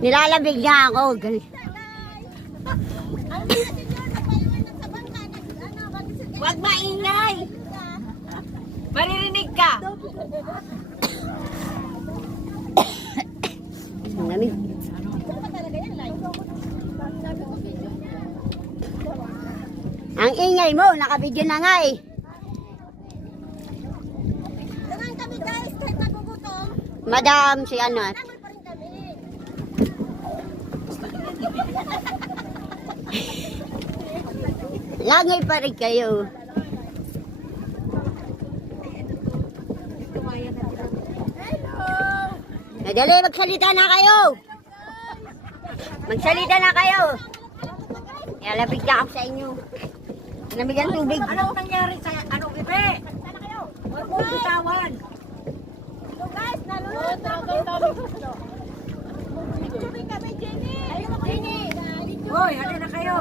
Nilalamig niya ako. Huwag maingay! Maririnig ka! Ang lamig. Ang ingay mo, nakabidyo na nga eh. Naman kami guys, kahit nagugutom. Madam, si ano. Naman pa rin kami. Langay pa rin kayo. Madali, magsalita na kayo. Magsalita na kayo. Nalapit na ako sa inyo. Lamig ang tubig. Ano nangyari sa bebe? Sana kayo? Huwag mo bitawan. Hello guys, nalulod na ako dito. Picture kami, Jenny. Ayun ako, Jenny. Hoy, ano na kayo?